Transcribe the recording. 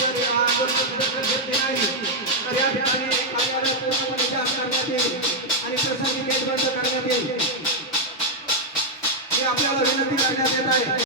जर या आंदोलनात घेतले नाही तर या ठिकाणी कार्यालय पूर्णपणे जाम करण्यात येईल आणि प्रसंगी गेट बंद करण्यात येईल. हे आपल्याला विनंती करण्यात येत आहे.